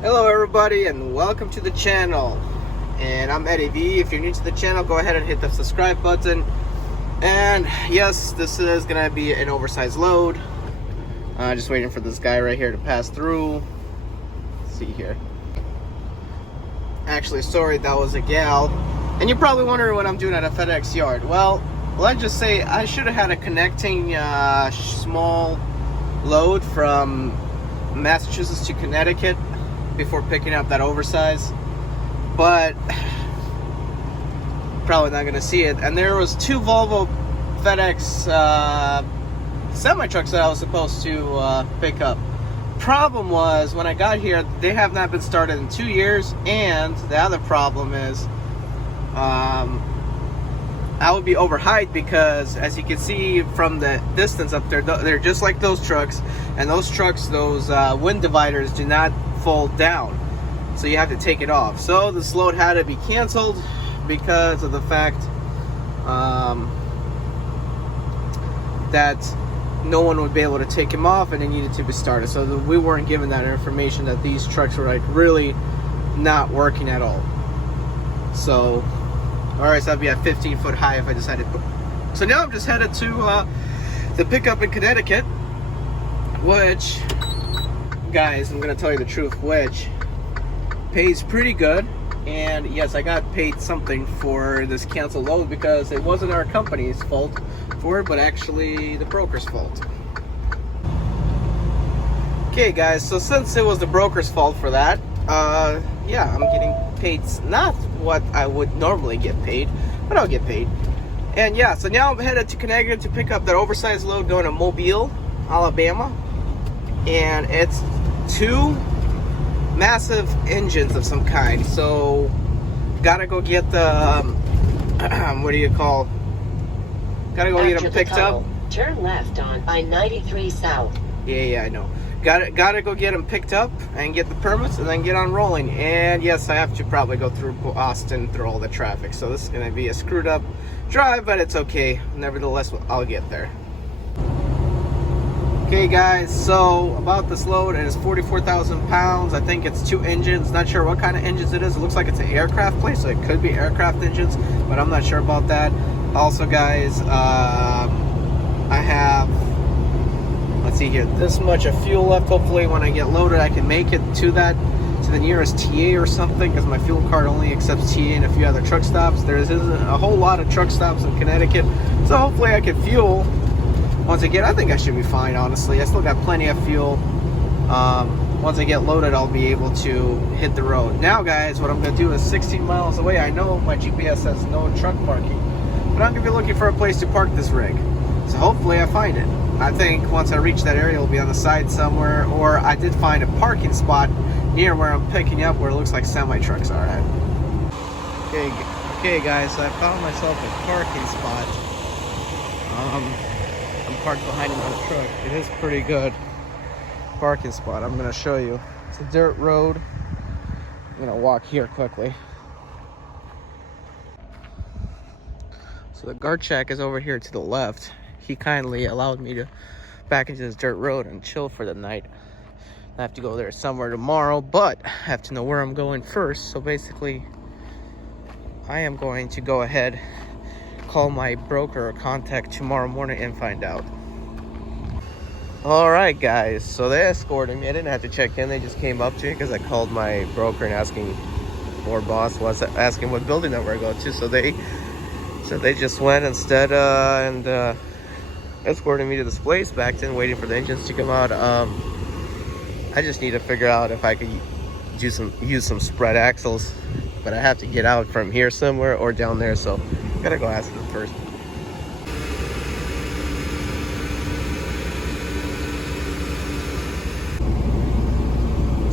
Hello everybody and welcome to the channel, and I'm Eddie V. If you're new to the channel, go ahead and hit the subscribe button. And yes, this is gonna be an oversized load. Just waiting for this guy right here to pass through. Let's see here. Actually, sorry, that was a gal. And you're probably wondering what I'm doing at a FedEx yard. Well, let's just say I should have had a connecting small load from Massachusetts to Connecticut before picking up that oversized, but probably not gonna see it. And there was two Volvo FedEx semi trucks that I was supposed to pick up. Problem was, when I got here, they have not been started in 2 years, and the other problem is I would be overhyped because, as you can see from the distance up there, they're just like those trucks, and those trucks, those wind dividers do not fold down, so you have to take it off. So this load had to be canceled because of the fact that no one would be able to take him off, and it needed to be started. So we weren't given that information that these trucks were like really not working at all. So alright, so I'd be at 15 foot high if I decided to. So now I'm just headed to the pickup in Connecticut, which, guys, I'm gonna tell you the truth, which pays pretty good. And yes, I got paid something for this canceled load because it wasn't our company's fault for it, but actually the broker's fault. Okay guys, so since it was the broker's fault for that, yeah, I'm getting paid not what I would normally get paid, but I'll get paid. And yeah, so now I'm headed to Connecticut to pick up that oversized load going to Mobile, Alabama. And it's two massive engines of some kind, so gotta go get the what do you call, gotta go get them picked up. Turn left on I-93 South. Yeah, I know. Gotta go get them picked up and get the permits and then get on rolling. And yes, I have to probably go through Boston through all the traffic, so this is gonna be a screwed up drive, but it's okay. Nevertheless, I'll get there. Okay guys, so about this load, it is 44,000 pounds. I think it's two engines. Not sure what kind of engines it is. It looks like it's an aircraft place, so it could be aircraft engines, but I'm not sure about that. Also guys, I have, let's see here, this much of fuel left. Hopefully when I get loaded I can make it to the nearest TA or something, because my fuel card only accepts TA and a few other truck stops. There isn't a whole lot of truck stops in Connecticut, so hopefully I can fuel. Once I get, I think I should be fine, honestly. I still got plenty of fuel. Once I get loaded, I'll be able to hit the road. Now, guys, what I'm going to do is 16 miles away. I know my GPS says no truck parking, but I'm going to be looking for a place to park this rig. So hopefully I find it. I think once I reach that area, it'll be on the side somewhere, or I did find a parking spot near where I'm picking up, where it looks like semi-trucks are at. Okay, guys, so I found myself a parking spot. I'm parked behind another truck. It is pretty good parking spot. I'm gonna show you. It's a dirt road. I'm gonna walk here quickly. So the guard shack is over here to the left. He kindly allowed me to back into this dirt road and chill for the night. I have to go there somewhere tomorrow, but I have to know where I'm going first. So basically, I am going to go ahead, call my broker or contact tomorrow morning and find out. All right guys, so they escorted me. I didn't have to check in, they just came up to me because I called my broker and asking, or boss was asking what building number I go to. So they just went instead and escorted me to this place, back in, waiting for the engines to come out. I just need to figure out if I could use some spread axles, but I have to get out from here somewhere or down there, so I gotta go ask them first.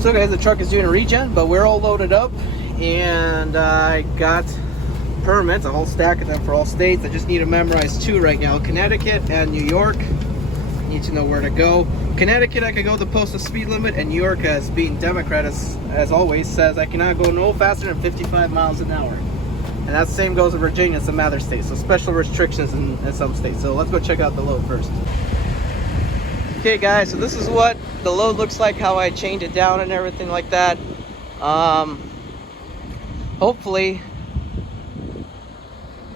So guys, the truck is doing a regen, but we're all loaded up, and I got permits, a whole stack of them for all states. I just need to memorize two right now: Connecticut and New York. Need to know where to go. Connecticut, I can go the posted speed limit, and New York, as being Democrat as always, says I cannot go no faster than 55 miles an hour. And that same goes to Virginia and some other states, so special restrictions in some states. So let's go check out the load first. Okay guys, so this is what the load looks like, how I change it down and everything like that. Hopefully,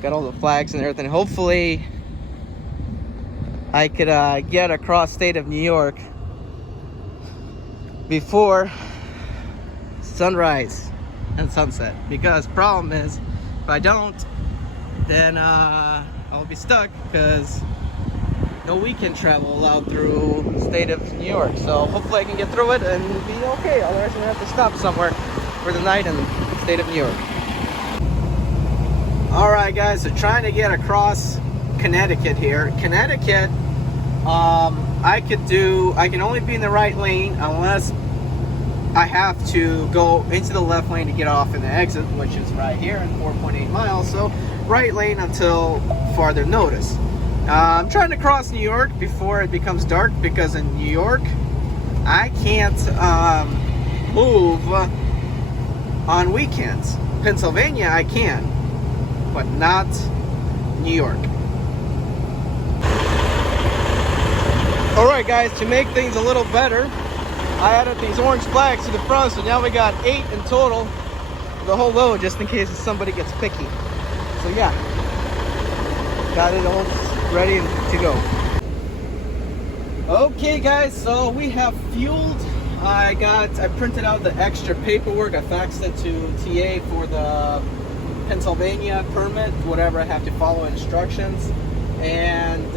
got all the flags and everything. Hopefully, I could get across state of New York before sunrise and sunset. Because problem is, if I don't, then I'll be stuck because no weekend travel allowed through the state of New York. So hopefully I can get through it and be okay. Otherwise I'm gonna have to stop somewhere for the night in the state of New York. Alright guys, so trying to get across Connecticut here. Connecticut, I can only be in the right lane unless I have to go into the left lane to get off in the exit, which is right here in 4.8 miles. So right lane until farther notice. I'm trying to cross New York before it becomes dark, because in New York I can't move on weekends. Pennsylvania I can, but not New York. Alright guys, to make things a little better, I added these orange flags to the front, so now we got 8 in total, the whole load, just in case somebody gets picky. So yeah, got it all ready to go. Okay guys, so we have fueled. I printed out the extra paperwork. I faxed it to TA for the Pennsylvania permit, whatever I have to follow instructions. And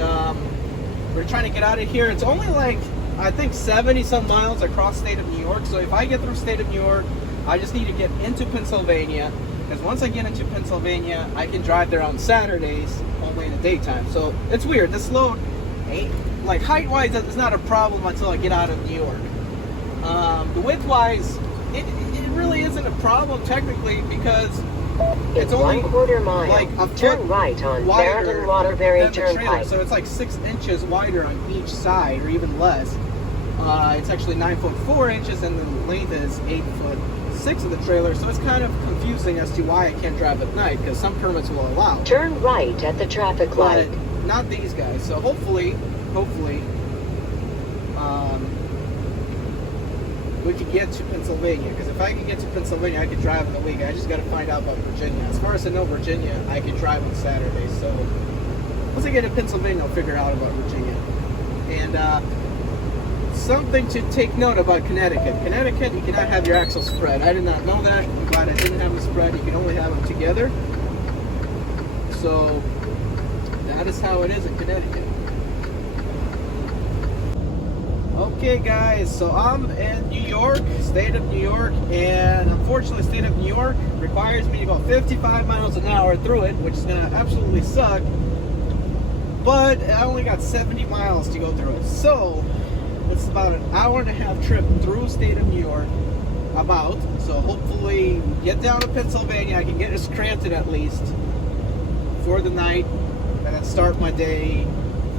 we're trying to get out of here. It's only like, I think 70 some miles across state of New York. So if I get through state of New York, I just need to get into Pennsylvania, because once I get into Pennsylvania, I can drive there on Saturdays only in the daytime. So it's weird. This load, like height-wise, it's not a problem until I get out of New York. The width-wise, it really isn't a problem technically, because it's only 1/4 mile. Like a turn foot right on wider Meriden Waterbury than the trailer. Turnpike. So it's like 6 inches wider on each side, or even less. It's actually 9'4" and the length is 8'6" of the trailer. So it's kind of confusing as to why I can't drive at night, because some permits will allow it. Turn right at the traffic light. But not these guys. So hopefully, we can get to Pennsylvania, because if I can get to Pennsylvania, I could drive in the week. I just got to find out about Virginia. As far as I know, Virginia, I can drive on Saturday. So once I get to Pennsylvania, I'll figure out about Virginia. And something to take note about Connecticut. Connecticut, you cannot have your axles spread. I did not know that. I'm glad I didn't have them spread. You can only have them together. So that is how it is in Connecticut. Okay guys, so I'm in New York, state of New York, and unfortunately state of New York requires me to go 55 miles an hour through it, which is going to absolutely suck, but I only got 70 miles to go through it. So it's about an hour and a half trip through state of New York, so hopefully get down to Pennsylvania. I can get to Scranton at least for the night, and then start my day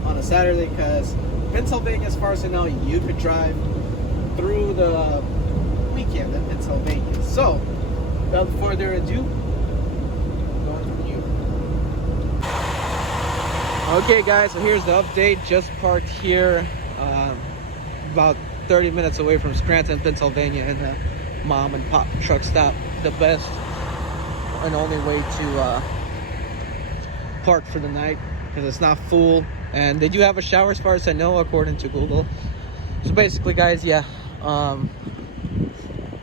on a Saturday, because Pennsylvania, as far as I know, you could drive through the weekend in Pennsylvania. So, without further ado, going through New York. Okay guys, so here's the update. Just parked here, about 30 minutes away from Scranton, Pennsylvania, in the mom and pop truck stop. The best and only way to park for the night, because it's not full. And they do have a shower, as far as I know, according to Google. So basically guys, yeah,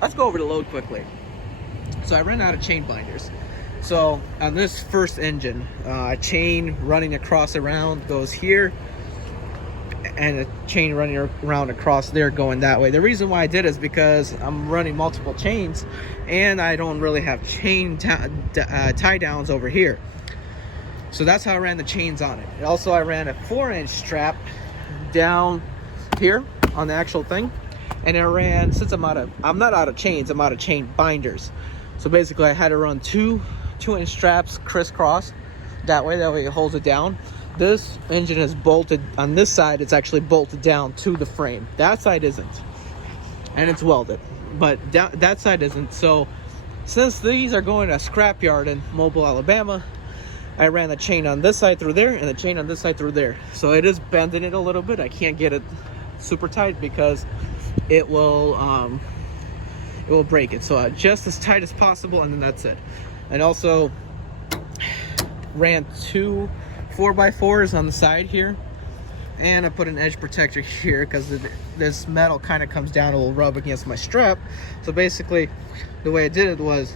let's go over the load quickly. So I ran out of chain binders. So on this first engine, a chain running across around goes here, and a chain running around across there going that way. The reason why I did is because I'm running multiple chains, and I don't really have chain tie downs over here. So that's how I ran the chains on it. And also I ran a 4-inch strap down here on the actual thing. And I ran, since I'm not out of chains, I'm out of chain binders. So basically I had to run two 2-inch straps crisscross. That way it holds it down. This engine is bolted, on this side it's actually bolted down to the frame. That side isn't. And it's welded. But that side isn't. So since these are going to a scrapyard in Mobile, Alabama, I ran the chain on this side through there and the chain on this side through there. So it is bending it a little bit. I can't get it super tight because it will it will break it. So just as tight as possible, and then that's it. And also ran 2 4x4s on the side here, and I put an edge protector here because this metal kind of comes down, it will rub against my strap. So basically the way I did it was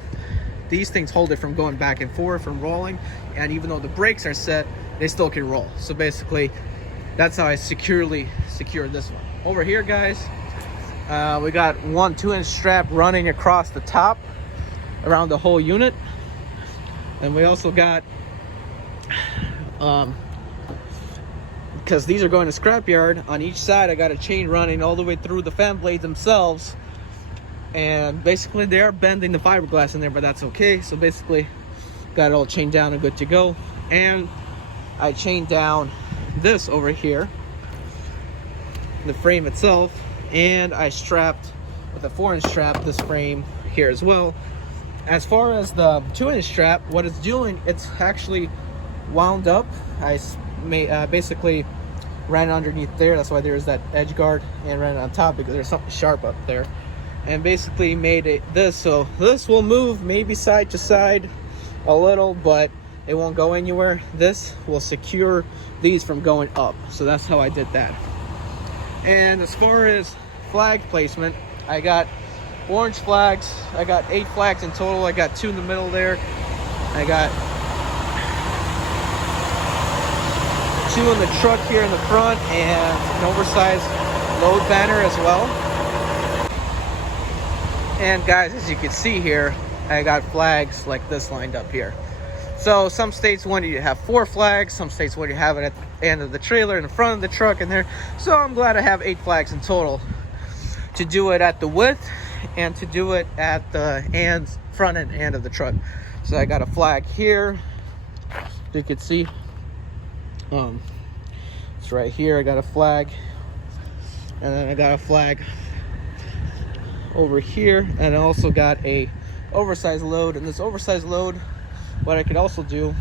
these things hold it from going back and forth, from rolling, and even though the brakes are set, they still can roll. So basically that's how I securely secured this one. Over here, guys, we got one 2-inch strap running across the top around the whole unit. And we also got because these are going to scrapyard, on each side I got a chain running all the way through the fan blades themselves, and basically they are bending the fiberglass in there, but that's okay. So basically got it all chained down and good to go. And I chained down this over here, the frame itself, and I strapped with a 4-inch strap this frame here as well. As far as the 2-inch strap, what it's doing, it's actually wound up. I basically ran it underneath there, that's why there's that edge guard, and ran it on top because there's something sharp up there, and basically made it this, so this will move maybe side to side a little, but it won't go anywhere. This will secure these from going up, so that's how I did that. And as far as flag placement, I got orange flags. I got 8 flags in total. I got 2 in the middle there. I got 2 in the truck here in the front, and an oversized load banner as well. And guys, as you can see here, I got flags like this lined up here. So some states want you to have 4 flags, some states want you to have it at the end of the trailer, in the front of the truck, in there. So I'm glad I have 8 flags in total to do it at the width and to do it at the front and end of the truck. So I got a flag here, you can see. It's right here. I got a flag, and then I got a flag over here, and I also got a oversized load. And this oversized load, what I could also do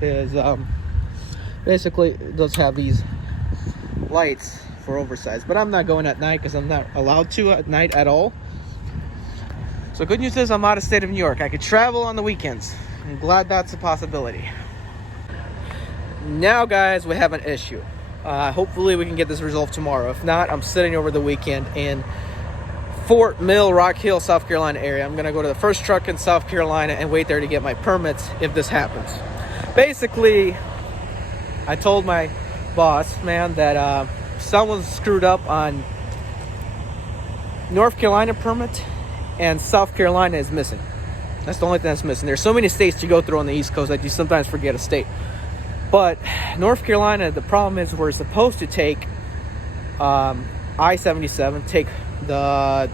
is basically it does have these lights for oversized, but I'm not going at night because I'm not allowed to at night at all. So good news is I'm out of state of New York. I could travel on the weekends. I'm glad that's a possibility. Now guys, we have an issue. Hopefully we can get this resolved tomorrow. If not, I'm sitting over the weekend in Fort Mill, Rock Hill, South Carolina area. I'm gonna go to the first truck in South Carolina and wait there to get my permits if this happens. Basically, I told my boss, man, that someone screwed up on North Carolina permit and South Carolina is missing. That's the only thing that's missing. There's so many states to go through on the East Coast that you sometimes forget a state. But North Carolina, the problem is we're supposed to take I-77, take the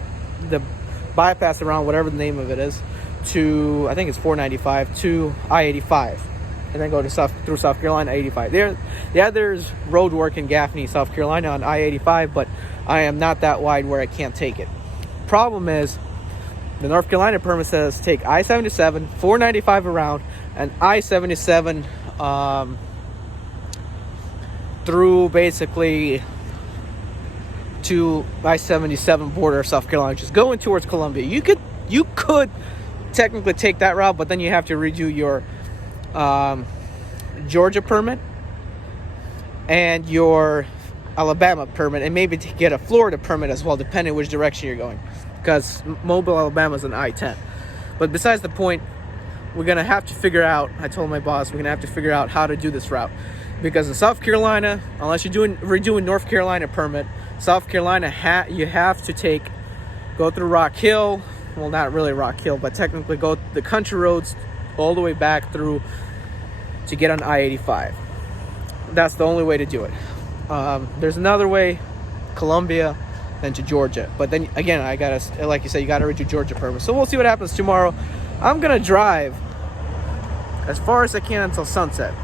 bypass around, whatever the name of it is, to, I think it's 495, to I-85, and then go to through South Carolina, I-85. There's road work in Gaffney, South Carolina on I-85, but I am not that wide where I can't take it. Problem is, the North Carolina permit says take I-77, 495 around, and I-77 through basically to I-77 border of South Carolina, just going towards Columbia. You could technically take that route, but then you have to redo your Georgia permit and your Alabama permit, and maybe to get a Florida permit as well, depending which direction you're going, because Mobile, Alabama is an I-10. But besides the point, we're gonna have to figure out, I told my boss, we're gonna have to figure out how to do this route, because in South Carolina, unless you're redoing North Carolina permit, South Carolina you have to go through Rock Hill, well, not really Rock Hill, but technically go the country roads all the way back through to get on I-85. That's the only way to do it. There's another way, Columbia, then to Georgia. But then again, I gotta, like you said, you gotta redo Georgia permit. So we'll see what happens tomorrow. I'm gonna drive as far as I can until sunset,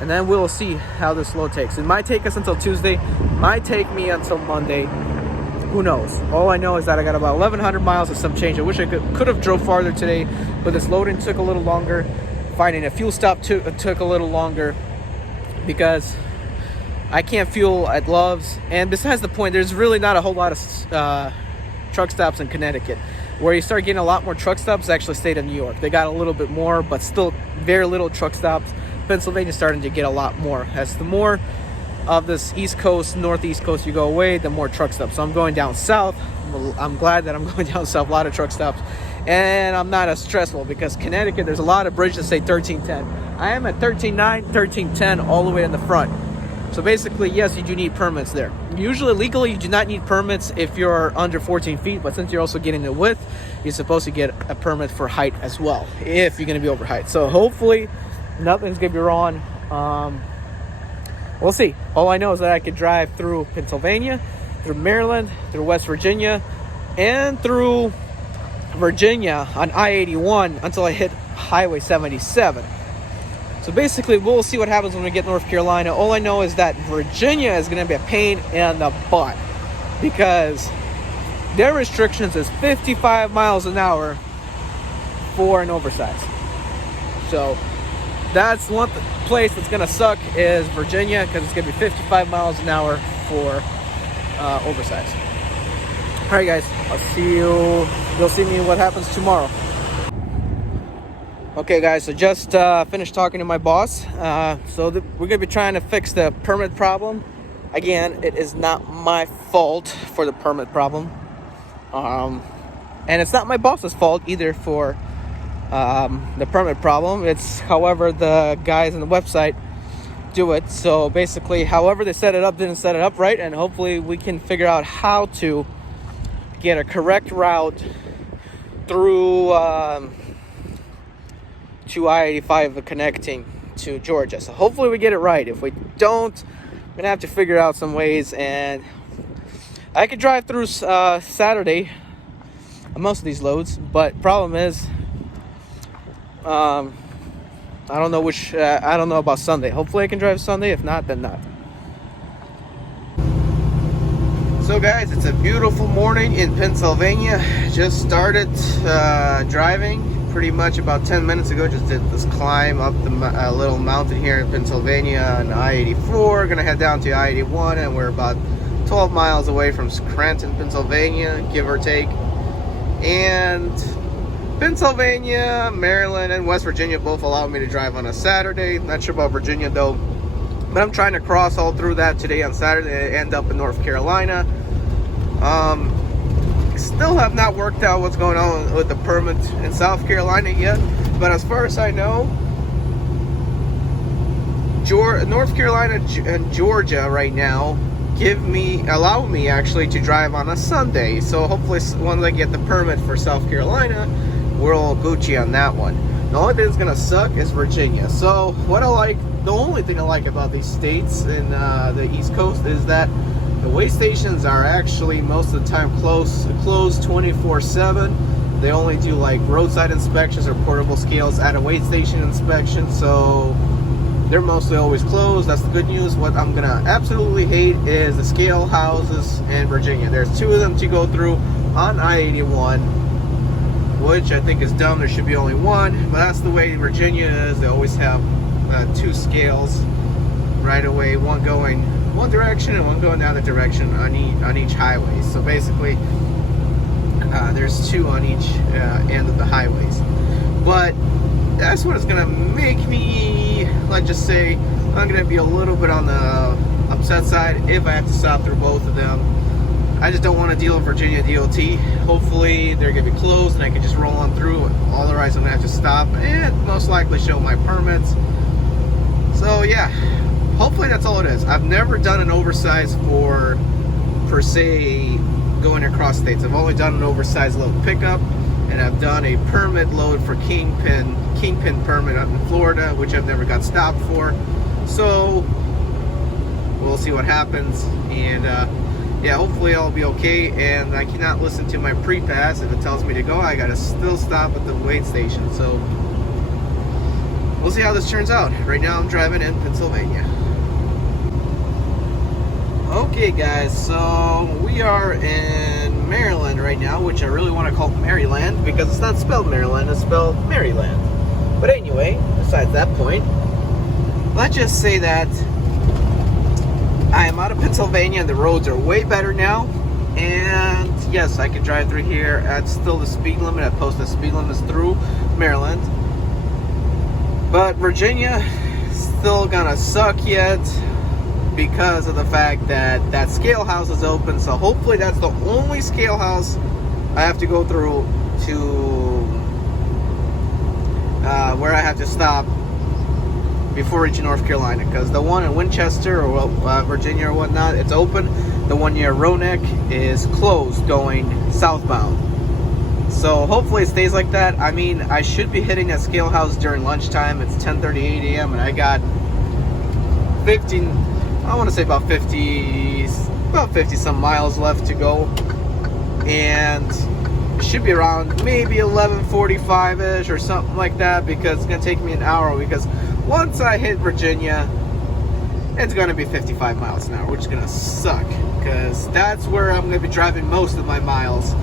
and then we'll see how this load takes. It might take us until Tuesday, might take me until Monday. Who knows? All I know is that I got about 1,100 miles of some change. I wish I could have drove farther today, but this loading took a little longer. Finding a fuel stop took a little longer because I can't fuel at Love's. And besides the point, there's really not a whole lot of truck stops in Connecticut. Where you start getting a lot more truck stops is actually state of New York. They got a little bit more, but still very little truck stops. Pennsylvania's starting to get a lot more. As the more of this East Coast, Northeast Coast you go away, the more truck stops. So I'm going down south. I'm glad that I'm going down south. A lot of truck stops. And I'm not as stressful because Connecticut, there's a lot of bridges that say 1310. I am at 13.9, 1310 all the way in the front. So basically, yes, you do need permits there. Usually, legally, you do not need permits if you're under 14 feet. But since you're also getting the width, you're supposed to get a permit for height as well, if you're going to be over height. So hopefully, nothing's going to be wrong. We'll see. All I know is that I could drive through Pennsylvania, through Maryland, through West Virginia, and through Virginia on I-81 until I hit Highway 77. So basically, we'll see what happens when we get North Carolina. All I know is that Virginia is going to be a pain in the butt because their restrictions is 55 miles an hour for an oversized. So that's one place that's going to suck is Virginia because it's going to be 55 miles an hour for oversized. All right, guys, I'll see you. You'll see me what happens tomorrow. Okay, guys, so just finished talking to my boss. We're going to be trying to fix the permit problem. Again, it is not my fault for the permit problem. And it's not my boss's fault either for the permit problem. It's however the guys on the website do it. So basically, however they set it up, didn't set it up right. And hopefully we can figure out how to get a correct route through to I-85 connecting to Georgia. So hopefully we get it right. If we don't, I'm gonna have to figure out some ways. And I could drive through Saturday on most of these loads, but problem is I don't know I don't know about Sunday. Hopefully I can drive Sunday. If not, then not. So guys, it's a beautiful morning in Pennsylvania. Just started driving pretty much about 10 minutes ago. Just did this climb up the little mountain here in Pennsylvania on I-84. Gonna head down to I-81, and we're about 12 miles away from Scranton, Pennsylvania, give or take. And Pennsylvania, Maryland, and West Virginia both allow me to drive on a Saturday. Not sure about Virginia though, but I'm trying to cross all through that today on Saturday and end up in North Carolina. Still have not worked out what's going on with the permit in South Carolina yet, but as far as I know, North Carolina and Georgia right now allow me actually to drive on a Sunday. So hopefully once I get the permit for South Carolina, we're all Gucci on that one. The only thing that's gonna suck is Virginia. So the only thing I like about these states in the East Coast is that the weigh stations are actually most of the time closed 24/7. They only do like roadside inspections or portable scales at a weigh station inspection, so they're mostly always closed. That's the good news. What I'm gonna absolutely hate is the scale houses in Virginia. There's two of them to go through on I-81, which I think is dumb. There should be only one, but that's the way Virginia is. They always have two scales right away, one going one direction and one going the other direction on each highway. So basically there's two on each end of the highways. But that's what it's gonna make me, let's just say, I'm gonna be a little bit on the upset side if I have to stop through both of them. I just don't want to deal with Virginia DOT. Hopefully they're gonna be closed and I can just roll on through. Otherwise I'm gonna have to stop and most likely show my permits. So yeah, hopefully that's all it is. I've never done an oversized for, per se, going across states. I've only done an oversized load pickup, and I've done a permit load for Kingpin permit up in Florida, which I've never got stopped for. So we'll see what happens. And yeah, hopefully I'll be okay. And I cannot listen to my pre-pass. If it tells me to go, I gotta still stop at the weigh station. So we'll see how this turns out. Right now I'm driving in Pennsylvania. Okay guys, so we are in Maryland right now, which I really want to call Maryland because it's not spelled Maryland, it's spelled Maryland. But anyway, besides that point, let's just say that I am out of Pennsylvania and the roads are way better now. And yes, I can drive through here at still the speed limit. I posted speed limits through Maryland. But Virginia still gonna suck yet because of the fact that that scale house is open. So hopefully that's the only scale house I have to go through to where I have to stop before reaching North Carolina, because the one in Winchester or Virginia or whatnot, it's open. The one near Roanoke is closed going southbound. So hopefully it stays like that. I mean, I should be hitting that scale house during lunchtime. It's 10:38 a.m. and I got 15, I want to say about 50 some miles left to go. And it should be around maybe 11:45-ish or something like that, because it's going to take me an hour, because once I hit Virginia, it's going to be 55 miles an hour, which is going to suck, because that's where I'm going to be driving most of my miles.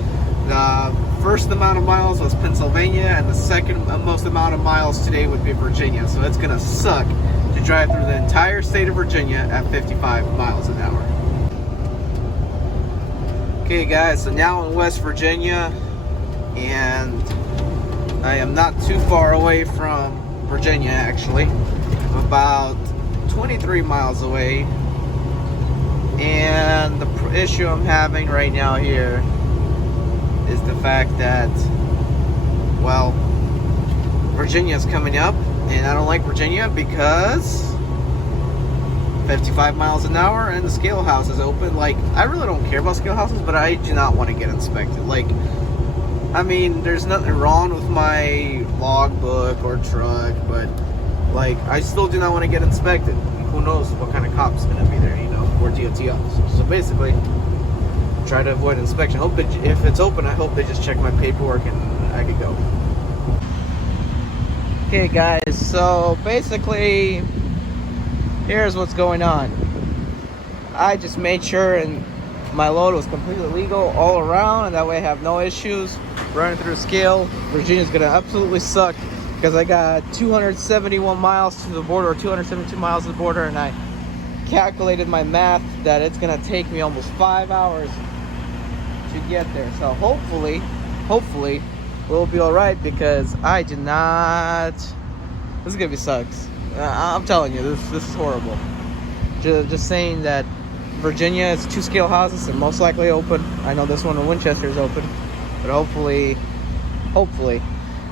The first amount of miles was Pennsylvania, and the second most amount of miles today would be Virginia. So it's going to suck to drive through the entire state of Virginia at 55 miles an hour. Okay guys, so now in West Virginia, and I am not too far away from Virginia actually. I'm about 23 miles away, and the issue I'm having right now here is the fact that, well, Virginia is coming up, and I don't like Virginia because 55 miles an hour and the scale house is open. Like, I really don't care about scale houses, but I do not want to get inspected. Like, I mean, there's nothing wrong with my logbook or truck, but like, I still do not want to get inspected. Who knows what kind of cop's gonna be there, you know, or DOT officers. So basically, try to avoid inspection. Hope that if it's open, I hope they just check my paperwork and I could go. Okay guys, so basically here's what's going on. I just made sure and my load was completely legal all around, and that way I have no issues running through scale. Virginia's gonna absolutely suck because I got 271 miles to the border, or 272 miles to the border, and I calculated my math that it's gonna take me almost 5 hours to get there. So hopefully we'll be all right, because I did not. This is gonna be sucks. I'm telling you, this is horrible. Just saying that Virginia is 2 scale houses and most likely open. I know this one in Winchester is open, but hopefully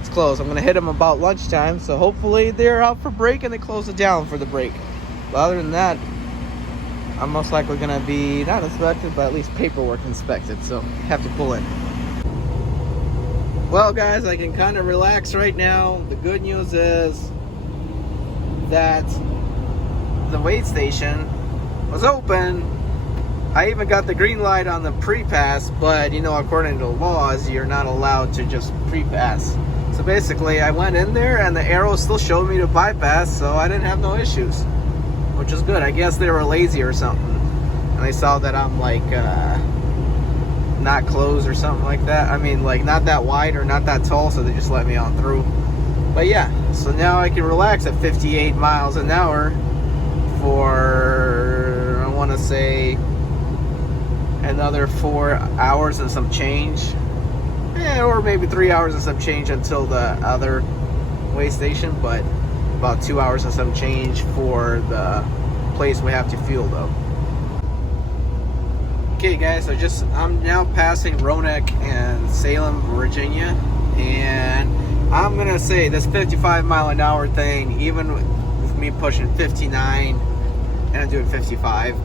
it's closed. I'm gonna hit them about lunchtime, so hopefully they're out for break and they close it down for the break. But other than that, I'm most likely gonna be not inspected, but at least paperwork inspected, so have to pull in. Well guys, I can kind of relax right now. The good news is that the weigh station was open. I even got the green light on the pre-pass, but you know, according to the laws, you're not allowed to just pre-pass. So basically, I went in there and the arrow still showed me to bypass, so I didn't have no issues, which is good. I guess they were lazy or something, and they saw that I'm like not closed or something like that. I mean, like not that wide or not that tall, so they just let me on through. But yeah, so now I can relax at 58 miles an hour for, I want to say, another 4 hours and some change. Yeah, or maybe 3 hours and some change until the other weigh station, but about 2 hours and some change for the place we have to fuel though. Okay guys, so I'm now passing Roanoke and Salem, Virginia, and I'm gonna say this 55 mile an hour thing, even with me pushing 59 and I'm doing 55,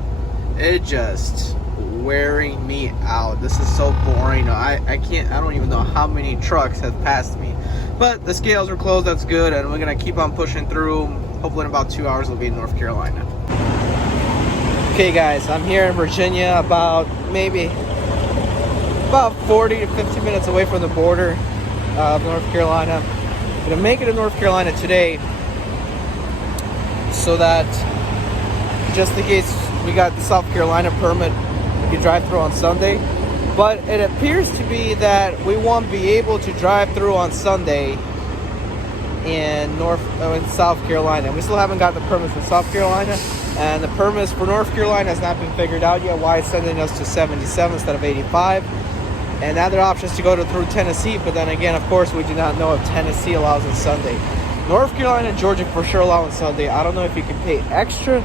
it just wearing me out. This is so boring. I don't even know how many trucks have passed me, but the scales are closed. That's good, and we're gonna keep on pushing through. Hopefully in about 2 hours we'll be in North Carolina. Okay guys, I'm here in Virginia, about 40 to 50 minutes away from the border of North Carolina. I'm gonna make it to North Carolina today, so that just in case we got the South Carolina permit, we can drive through on Sunday. But it appears to be that we won't be able to drive through on Sunday in South Carolina. We still haven't got the permits in South Carolina, And the permits for North Carolina has not been figured out yet, why it's sending us to 77 instead of 85. And now there are options to go through Tennessee, but then again, of course, we do not know if Tennessee allows on Sunday. North Carolina and Georgia for sure allow on Sunday. I don't know if you can pay extra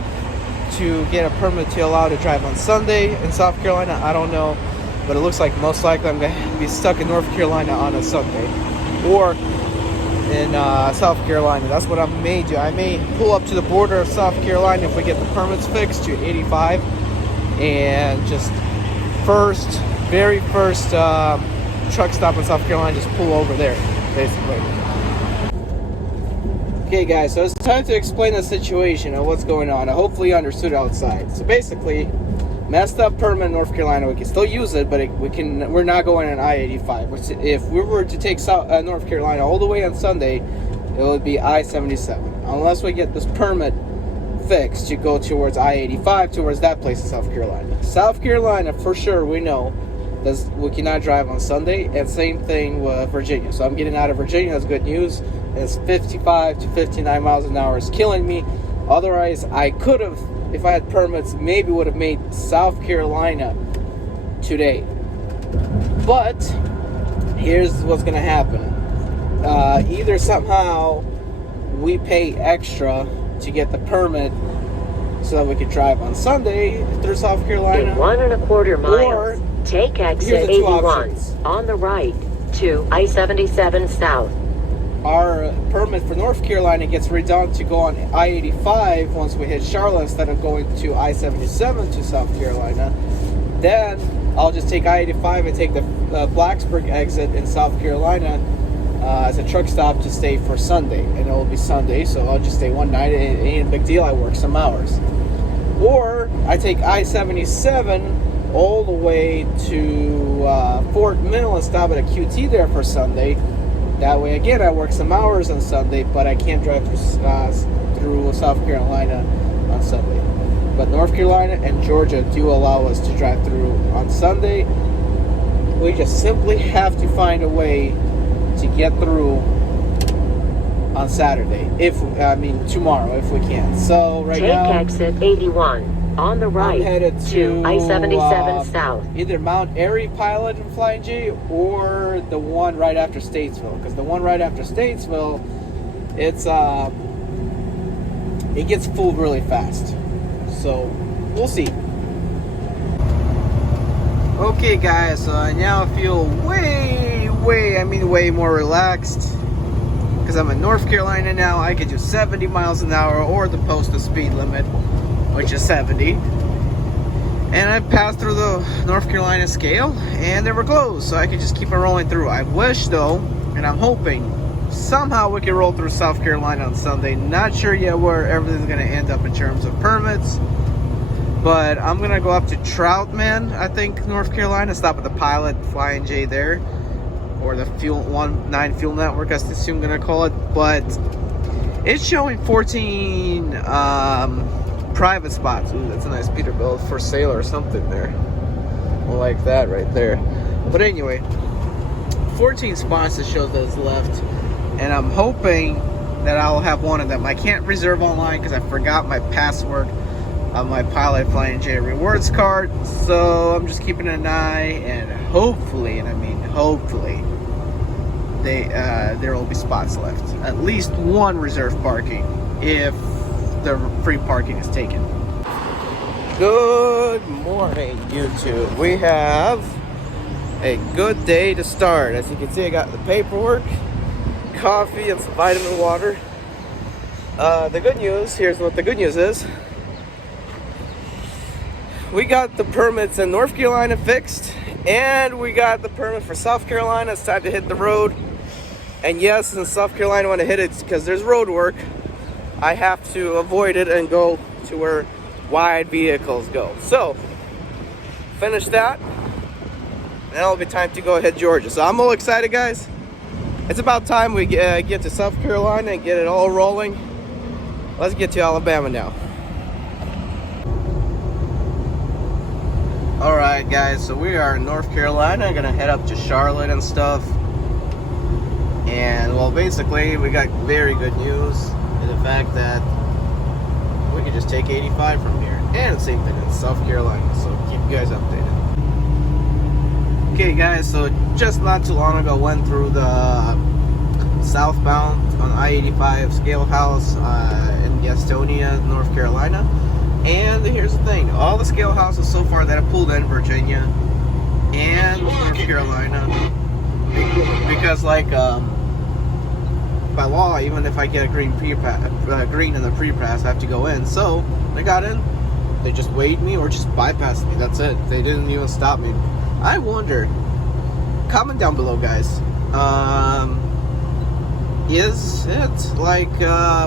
to get a permit to allow to drive on Sunday. In South Carolina, I don't know, but it looks like most likely I'm going to be stuck in North Carolina on a Sunday, or in South Carolina. That's what I may do. I may pull up to the border of South Carolina if we get the permits fixed to 85, and just very first truck stop in South Carolina, just pull over there, basically. Okay guys, so it's time to explain the situation of what's going on. Hopefully you understood outside. So basically, messed up permit in North Carolina, we can still use it, but we're not going on I-85. If we were to take North Carolina all the way on Sunday, it would be I-77. Unless we get this permit fixed to go towards I-85, towards that place in South Carolina. South Carolina, for sure, we know, we cannot drive on Sunday, and same thing with Virginia. So I'm getting out of Virginia, that's good news. It's 55 to 59 miles an hour. It's killing me. Otherwise, I could have, if I had permits, maybe would have made South Carolina today. But here's what's going to happen. Either somehow we pay extra to get the permit so that we could drive on Sunday through South Carolina. In 1.25 miles, take exit 81 on the right to I-77 South. Our permit for North Carolina gets redone to go on I-85 once we hit Charlotte instead of going to I-77 to South Carolina. Then I'll just take I-85 and take the Blacksburg exit in South Carolina as a truck stop to stay for Sunday. And it will be Sunday, so I'll just stay one night. It ain't a big deal, I work some hours. Or I take I-77 all the way to Fort Mill and stop at a QT there for Sunday. That way, again, I work some hours on Sunday, but I can't drive through South Carolina on Sunday. But North Carolina and Georgia do allow us to drive through on Sunday. We just simply have to find a way to get through on Saturday, tomorrow, if we can. So right now, take exit 81 on the right I'm headed to I-77 South. Either Mount Airy Pilot and Flying J, or the one right after Statesville. Because the one right after Statesville, it gets full really fast. So we'll see. Okay guys, so I now feel way more relaxed. Because I'm in North Carolina now. I can do 70 miles an hour or the posted speed limit, which is 70. And I passed through the North Carolina scale and they were closed, so I could just keep it rolling through. I wish though, and I'm hoping somehow we can roll through South Carolina on Sunday. Not sure yet where everything's going to end up in terms of permits, but I'm going to go up to Troutman, I think, North Carolina, stop at the Pilot, Flying J there, or the 9 Fuel Network, I assume I'm going to call it. But it's showing 14 private spots. Ooh, that's a nice Peterbilt for sale or something there. I like that right there. But anyway, 14 spots that shows those left, and I'm hoping that I'll have one of them. I can't reserve online because I forgot my password on my Pilot Flying J rewards card, so I'm just keeping an eye, and hopefully, there will be spots left. At least one reserved parking if the free parking is taken. Good morning, YouTube. We have a good day to start. As you can see, I got the paperwork, coffee, and some vitamin water. The good news, here's what the good news is. We got the permits in North Carolina fixed, and we got the permit for South Carolina. It's time to hit the road. And yes, in South Carolina, when I hit it, because there's road work, I have to avoid it and go to where wide vehicles go. So, finish that, and it'll be time to go hit Georgia. So I'm all excited, guys. It's about time we get to South Carolina and get it all rolling. Let's get to Alabama now. Alright guys, so we are in North Carolina. I'm gonna head up to Charlotte and stuff. And well, basically we got very good news in the fact that we could just take 85 from here. And the same thing in South Carolina, so keep you guys updated. Okay guys, so just not too long ago went through the southbound on I-85 scale house in Gastonia, North Carolina. And here's the thing, all the scale houses so far that have pulled in Virginia and North Carolina, because like by law, even if I get a green green in the pre-pass, I have to go in. So they got in, they just weighed me or just bypassed me. That's it. They didn't even stop me. I wondered, comment down below guys, is it like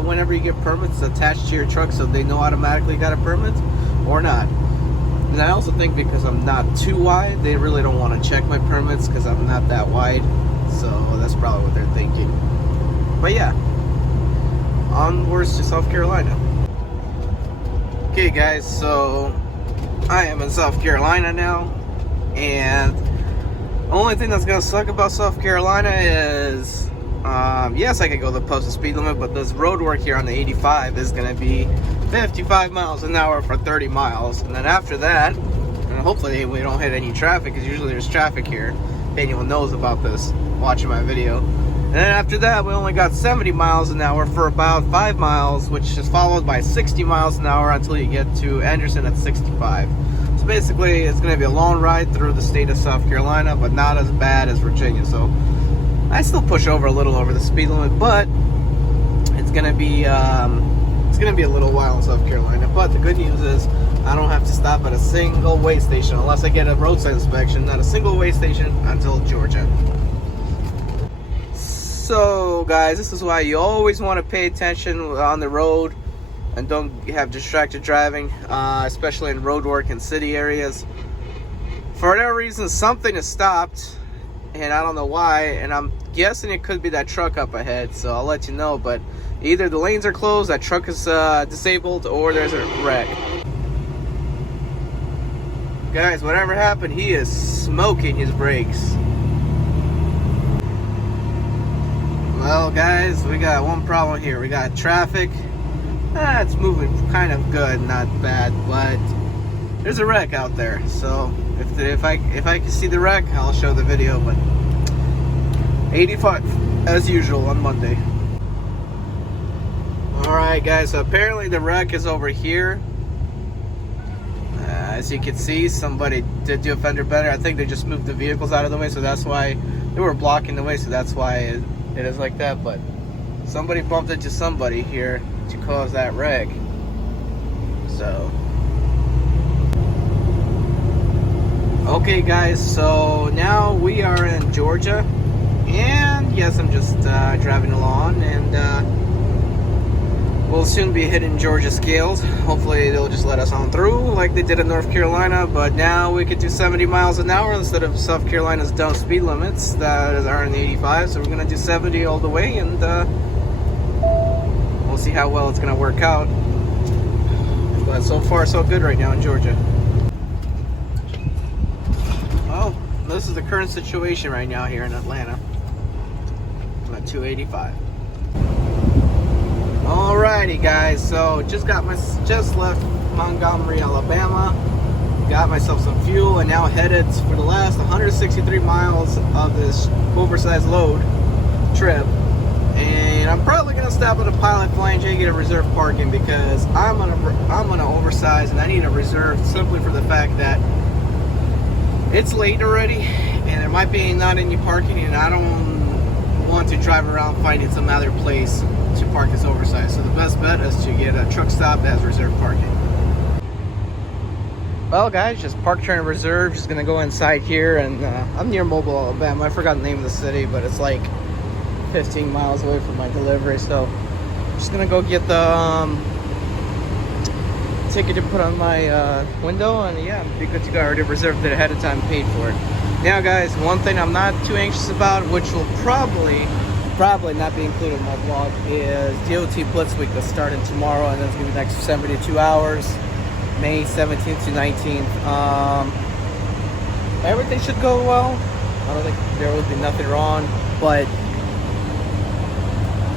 whenever you get permits attached to your truck so they know automatically got a permit or not? And I also think because I'm not too wide, they really don't want to check my permits because I'm not that wide. So that's probably what they're thinking. But yeah, onwards to South Carolina. Okay guys, so I am in South Carolina now, and the only thing that's gonna suck about South Carolina is yes, I could go the posted speed limit, but this road work here on the 85 is gonna be 55 miles an hour for 30 miles, and then after that, and hopefully we don't hit any traffic, because usually there's traffic here if anyone knows about this watching my video. And then after that, we only got 70 miles an hour for about 5 miles, which is followed by 60 miles an hour until you get to Anderson at 65. So basically, it's going to be a long ride through the state of South Carolina, but not as bad as Virginia. So I still push over a little over the speed limit, but it's going to be a little while in South Carolina. But the good news is I don't have to stop at a single weigh station unless I get a roadside inspection. Not a single weigh station until Georgia. So guys, this is why you always want to pay attention on the road and don't have distracted driving, especially in road work in city areas. For whatever reason, something has stopped, and I don't know why, and I'm guessing it could be that truck up ahead, so I'll let you know. But either the lanes are closed, that truck is disabled, or there's a wreck. Guys, whatever happened, he is smoking his brakes. Well guys, we got one problem here. We got traffic. It's moving kind of good, not bad, but there's a wreck out there. So if I can see the wreck, I'll show the video. But 85 as usual on Monday. Alright guys, so apparently the wreck is over here. As you can see, somebody did do a fender bender. I think they just moved the vehicles out of the way, so that's why they were blocking the way, so that's why it is like that. But somebody bumped into somebody here to cause that wreck. So okay guys, so now we are in Georgia, and yes, I'm just driving along, and we'll soon be hitting Georgia scales. Hopefully they'll just let us on through like they did in North Carolina, but now we could do 70 miles an hour instead of South Carolina's dumb speed limits that are in the 85. So we're gonna do 70 all the way, and we'll see how well it's gonna work out. But so far so good right now in Georgia. Well, this is the current situation right now here in Atlanta. I'm at 285. Alrighty guys, so just left Montgomery, Alabama. Got myself some fuel and now headed for the last 163 miles of this oversized load trip. And I'm probably gonna stop at a Pilot Flying J, get a reserve parking, because I'm gonna oversize, and I need a reserve simply for the fact that it's late already and there might be not any parking, and I don't want to drive around finding some other place to park this oversized. So the best bet is to get a truck stop that has reserve parking. Well guys, just park turn reserve. Just gonna go inside here, and I'm near Mobile, Alabama. I forgot the name of the city, but it's like 15 miles away from my delivery. So I'm just gonna go get the ticket to put on my window, and yeah, be good to go. I already reserved it ahead of time, paid for it. Now guys, one thing I'm not too anxious about, which will probably not be included in my vlog, is DOT Blitz Week that's starting tomorrow, and that's gonna be the next 72 hours, May 17th to 19th. Everything should go well. I don't think there will be nothing wrong, but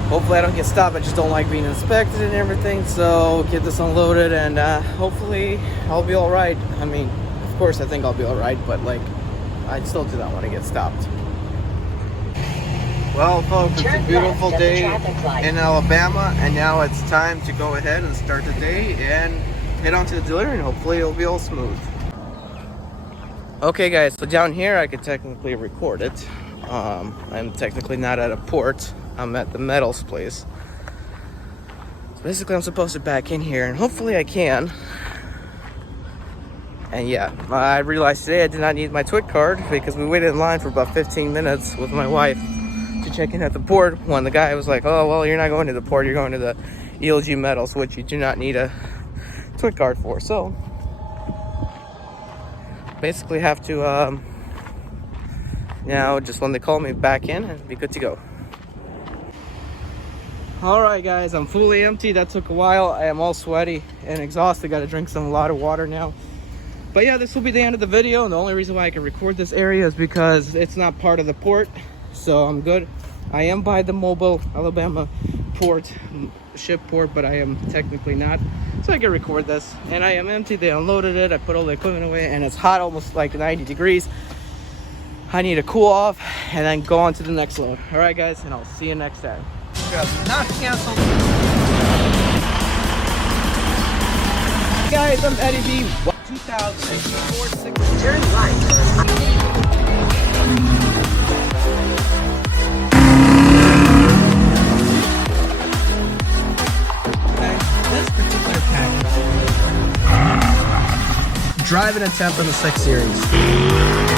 hopefully I don't get stopped. I just don't like being inspected and everything. So get this unloaded, and hopefully I'll be all right. I mean, of course I think I'll be all right, but like, I still do not want to get stopped. Well, folks, it's a beautiful day in Alabama, and now it's time to go ahead and start the day and head on to the dealer, and hopefully it'll be all smooth. Okay guys, so down here I could technically record it. I'm technically not at a port, I'm at the metals place. So basically I'm supposed to back in here, and hopefully I can. And yeah, I realized today I did not need my TWIC card because we waited in line for about 15 minutes with my wife to check in at the port, when the guy was like, oh well, you're not going to the port, you're going to the ELG metals, which you do not need a TWIC card for. So basically have to now just when they call me back in and be good to go. All right guys, I'm fully empty. That took a while. I am all sweaty and exhausted. Got to drink a lot of water now. But yeah, this will be the end of the video, and the only reason why I can record this area is because it's not part of the port, so I'm good. I am by the Mobile, Alabama port, ship port, but I am technically not, so I can record this. And I am empty. They unloaded it. I put all the equipment away, and it's hot, almost like 90 degrees. I need to cool off and then go on to the next load. All right guys, and I'll see you next time. Not canceled. Guys, I'm Eddie B. 2004 Turn right. This particular package, driving a temp in the 6 Series.